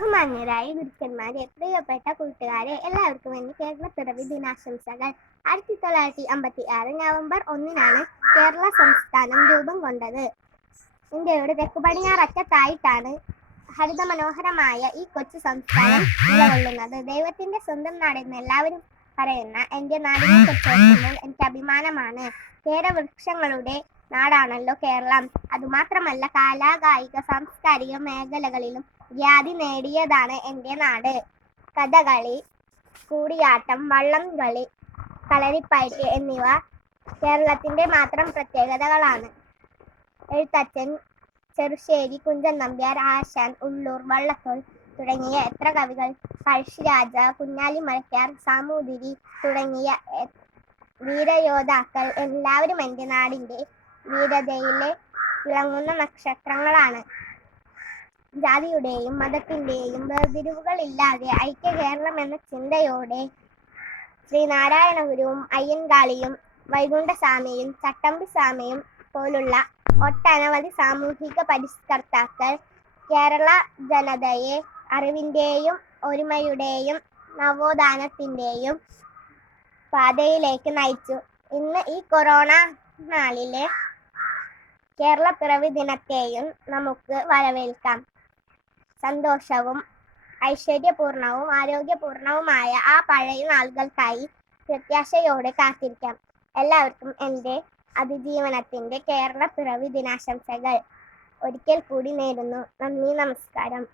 ബഹുമാന്യരായ ഗുരുക്കന്മാരെ, പ്രിയപ്പെട്ട കൂട്ടുകാരെ, എല്ലാവർക്കും വേണ്ടി കേരളപ്പിറവി ദിനാശംസകൾ. 1956 നവംബർ 1-നാണ് കേരള സംസ്ഥാനം രൂപം കൊണ്ടത്. ഇന്ത്യയുടെ തെക്കു പടിഞ്ഞാററ്റത്തായിട്ടാണ് ഹരിതമനോഹരമായ ഈ കൊച്ചു സംസ്ഥാനം നിലകൊള്ളുന്നത്. ദൈവത്തിന്റെ സ്വന്തം നാടെന്ന് എല്ലാവരും പറയുന്ന എന്റെ നാടിനെ കുറിച്ചോർക്കുമ്പോൾ എനിക്ക് അഭിമാനമാണ്. കേരവൃക്ഷങ്ങളുടെ നാടാണല്ലോ കേരളം. അതുമാത്രമല്ല, കാലാകായിക സാംസ്കാരിക മേഖലകളിലും ഖ്യാതി നേടിയതാണ് എൻ്റെ നാട്. കഥകളി, കൂടിയാട്ടം, വള്ളംകളി, കളരിപ്പയറ്റ് എന്നിവ കേരളത്തിന്റെ മാത്രം പ്രത്യേകതകളാണ്. എഴുത്തച്ഛൻ, ചെറുശ്ശേരി കുഞ്ചൻ നമ്പ്യാർ, ആശാൻ, ഉള്ളൂർ, വള്ളത്തോൾ തുടങ്ങിയ എത്ര കവികൾ, പഴശ്ശിരാജ, കുഞ്ഞാലി മരക്കാർ, സാമൂതിരി തുടങ്ങിയ വീരയോദ്ധാക്കൾ എല്ലാവരും എൻ്റെ നാടിന്റെ വീരതയിലെ തിളങ്ങുന്ന നക്ഷത്രങ്ങളാണ്. ജാതിയുടെയും മതത്തിന്റെയും വേർതിരിവുകളില്ലാതെ ഐക്യ കേരളം എന്ന ചിന്തയോടെ ശ്രീനാരായണ ഗുരുവും അയ്യൻകാളിയും വൈകുണ്ഠസ്വാമിയും ചട്ടമ്പിസ്വാമിയും പോലുള്ള ഒട്ടനവധി സാമൂഹിക പരിഷ്കർത്താക്കൾ കേരള ജനതയെ അറിവിന്റെയും ഒരുമയുടെയും നവോത്ഥാനത്തിന്റെയും പാതയിലേക്ക് നയിച്ചു. ഇന്ന് ഈ കൊറോണ നാളിലെ കേരളപ്പിറവി ദിനത്തെയും നമുക്ക് വരവേൽക്കാം. സന്തോഷവും ഐശ്വര്യപൂർണവും ആരോഗ്യപൂർണവുമായ ആ പഴയ നാളുകൾക്കായി പ്രത്യാശയോടെ കാത്തിരിക്കാം. എല്ലാവർക്കും എൻ്റെ അതിജീവനത്തിന്റെ കേരളപ്പിറവി ദിനാശംസകൾ ഒരിക്കൽ കൂടി നേരുന്നു. നന്ദി, നമസ്കാരം.